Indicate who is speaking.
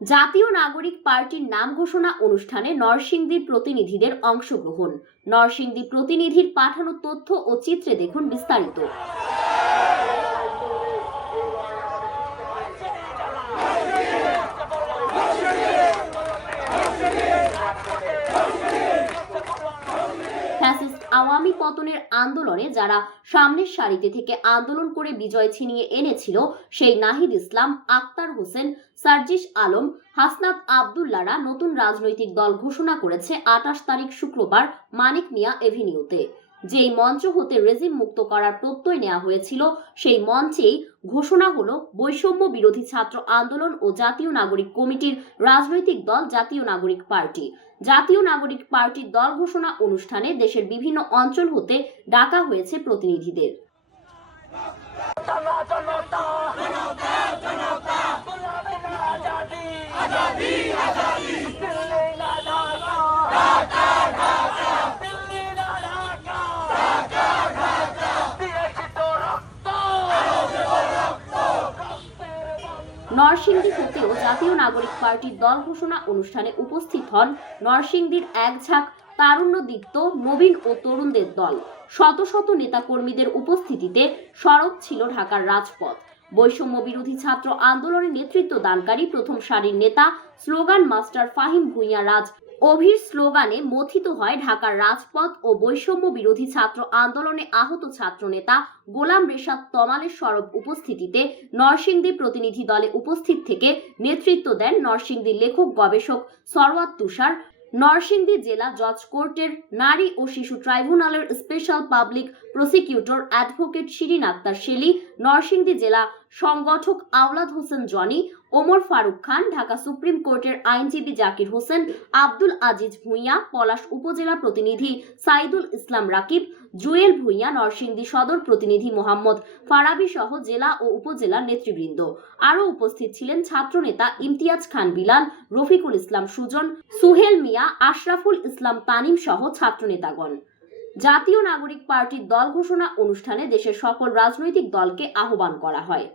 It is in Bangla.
Speaker 1: জাতীয় নাগরিক পার্টির নাম ঘোষণা অনুষ্ঠানে নরসিংদীর প্রতিনিধিদের অংশগ্রহণ। নরসিংদী প্রতিনিধির পাঠানো তথ্য ও চিত্রে দেখুন বিস্তারিত। আওয়ামী পতনের আন্দোলনে যারা সামনের সারিতে থেকে আন্দোলন করে বিজয় ছিনিয়ে এনেছিল, সেই নাহিদ ইসলাম, আক্তার হোসেন, সার্জিস আলম, হাসনাত আবদুল্লারা নতুন রাজনৈতিক দল ঘোষণা করেছে আঠাশ তারিখ শুক্রবার মানিক মিয়া এভিনিউতে। যেই মঞ্চ হতে রেজিম মুক্ত করার প্রত্যয় নেওয়া হয়েছিল, সেই মঞ্চেই ঘোষণা হলো বৈষম্য বিরোধী ছাত্র আন্দোলন ও জাতীয় নাগরিক কমিটির রাজনৈতিক দল জাতীয় নাগরিক পার্টি। জাতীয় নাগরিক পার্টির দল ঘোষণা অনুষ্ঠানে দেশের বিভিন্ন অঞ্চল হতে ডাকা হয়েছে প্রতিনিধিদের। নরসিংদী হতেও জাতীয় নাগরিক পার্টির দল ঘোষণা অনুষ্ঠানে উপস্থিত হন নরসিংদীর এক ঝাঁক তারুণ্যদীপ্ত নবীন ও তরুণদের দল। শত শত নেতাকর্মীদের উপস্থিতিতে সড়ক ছিল ঢাকার রাজপথ। বৈষম্য বিরোধী ছাত্র আন্দোলনের নেতৃত্ব দানকারী প্রথম সারির নেতা, স্লোগান মাস্টার ফাহিম ভুঁইয়া রাজ অভির স্লোগানে মথিত হয় ঢাকার রাজপথ ও বৈষম্য বিরোধী ছাত্র আন্দোলনে আহত ছাত্রনেতা গোলাম রেশাদ তমালের সরব উপস্থিতিতে নরসিংদী প্রতিনিধি দলে উপস্থিত থেকে নেতৃত্ব দেন নরসিংদী লেখক গবেষক সরওয়াত তুষার। নরসিংদী জেলা জজ কোর্টের নারী ও শিশু ট্রাইব্যুনালের special public prosecutor advocate Shirin Akter Shelly, Narsingdi জেলা সংগঠক আওলাদ হোসেন জনি ওমর ফারুক খান, ঢাকা সুপ্রিম কোর্টের আইনজীবী জাকির হোসেন, আব্দুল আজিজ ভূঁইয়া, পলাশ উপজেলা প্রতিনিধি সাইদুল ইসলাম রাকিব, জুয়েল ভূঁইয়া, নরসিংদী সদর প্রতিনিধি মোহাম্মদ ফারাবি সহ জেলা ও উপজেলার নেতৃবৃন্দ। আরও উপস্থিত ছিলেন ছাত্রনেতা ইমতিয়াজ খান বিলাল, রফিকুল ইসলাম সুজন, সুহেল মিয়া, আশরাফুল ইসলাম তানিম সহ ছাত্রনেতাগণ। জাতীয় নাগরিক পার্টির দল ঘোষণা অনুষ্ঠানে দেশের সকল রাজনৈতিক দলকে আহ্বান করা হয়।